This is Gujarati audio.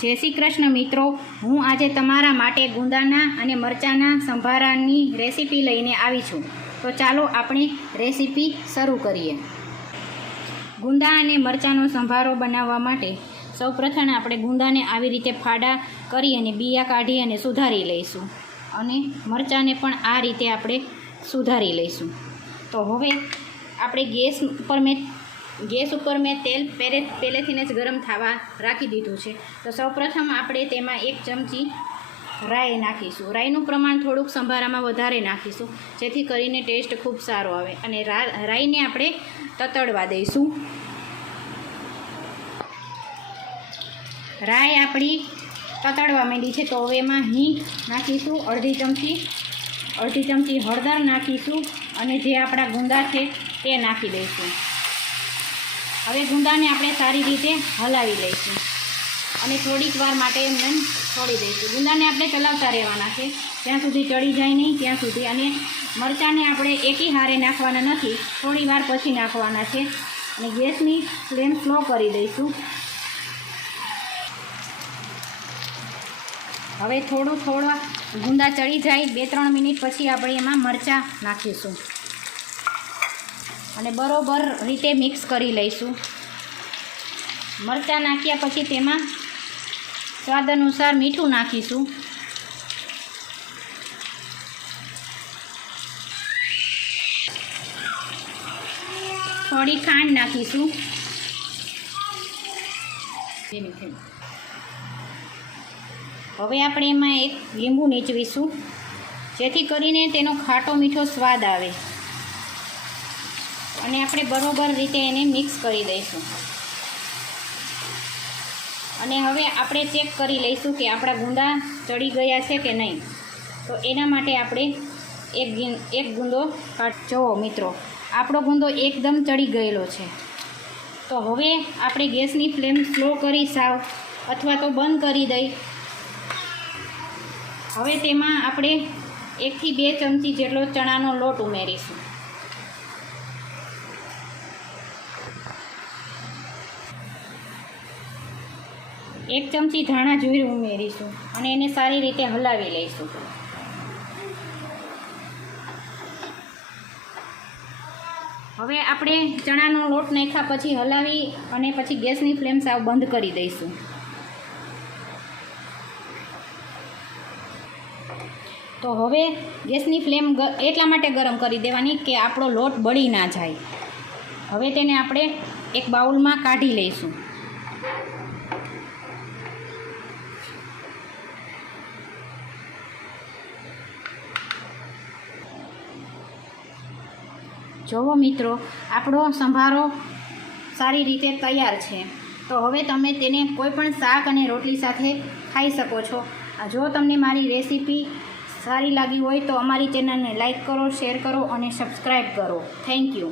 જય શ્રી કૃષ્ણ મિત્રો, હું આજે તમારા માટે ગુંદાના અને મરચાંના સંભારાની રેસીપી લઈને આવી છું. તો ચાલો આપણે રેસીપી શરૂ કરીએ. ગુંદા અને મરચાંનો સંભારો બનાવવા માટે સૌપ્રથમ આપણે ગુંદાને આવી રીતે ફાડા કરી અને બિયા કાઢી અને સુધારી લઈશું, અને મરચાંને પણ આ રીતે આપણે સુધારી લઈશું. તો હવે આપણે ગેસ ઉપર મેં તેલ પહેલેથી જ ગરમ થવા રાખી દીધું છે. તો સૌપ્રથમ આપણે તેમાં 1 ચમચી રાઈ નાખીશું. રાઈનું પ્રમાણ થોડુંક સંભારામાં વધારે નાખીશું, જેથી કરીને ટેસ્ટ ખૂબ સારો આવે. અને રાઈને આપણે તતડવા દઈશું. રાઈ આપણી તતડવા માંડી છે, તો હવે એમાં હિંગ નાખીશું. અડધી ચમચી હળદર નાખીશું, અને જે આપણા ગુંદા છે તે નાખી દઈશું. હવે ગુંદાને આપણે સારી રીતે હલાવી લઈશું અને થોડીક વાર માટે એમને છોડી દઈશું. ગુંદાને આપણે ચલાવતા રહેવાના છે, જ્યાં સુધી ચડી જાય નહીં ત્યાં સુધી. અને મરચાંને આપણે એકી હારે નાખવાના નથી, થોડી વાર પછી નાખવાના છે. અને ગેસની ફ્લેમ સ્લો કરી દઈશું. હવે થોડા ગુંદા ચડી જાય 2-3 મિનિટ પછી આપણે એમાં મરચાં નાખીશું અને બરોબર રીતે મિક્સ કરી લઈશું. મરચાં નાખ્યા પછી તેમાં સ્વાદ અનુસાર મીઠું નાખીશું. થોડી ખાંડ નાખીશું. હવે આપણે એમાં 1 લીંબુ નીચવીશું, જેથી કરીને તેનો ખાટો મીઠો સ્વાદ આવે. અને આપણે બરોબર રીતે એને મિક્સ કરી દઈશું. અને હવે આપણે ચેક કરી લઈશું કે આપણા ગુંદા ચડી ગયા છે કે નહીં. તો એના માટે આપણે એક ગુંદો જુઓ મિત્રો, આપણો ગુંદો એકદમ ચડી ગયેલો છે. તો હવે આપણે ગેસની ફ્લેમ સ્લો કરી સાવ અથવા તો બંધ કરી દઈ. હવે તેમાં આપણે 1 થી 2 ચમચી જેટલો ચણાનો લોટ ઉમેરીશું. એક ચમચી ધાણા જીરું ઉમેરીશું અને એને સારી રીતે હલાવી લઈશું. હવે આપણે ચણાનો લોટ નાખ્યા પછી હલાવી અને પછી ગેસની ફ્લેમ સાવ બંધ કરી દઈશું. તો હવે ગેસની ફ્લેમ એટલા માટે ગરમ કરી દેવાની કે આપણો લોટ બળી ના જાય. હવે તેને આપણે એક બાઉલમાં કાઢી લઈશું. જુઓ મિત્રો, આપણો સંભારો સારી રીતે તૈયાર છે. તો હવે તમે તેને કોઈપણ શાક અને રોટલી સાથે ખાઈ શકો છો. જો તમને મારી રેસીપી સારી લાગી હોય તો અમારી ચેનલને લાઈક કરો, શેર કરો અને સબસ્ક્રાઈબ કરો. Thank you.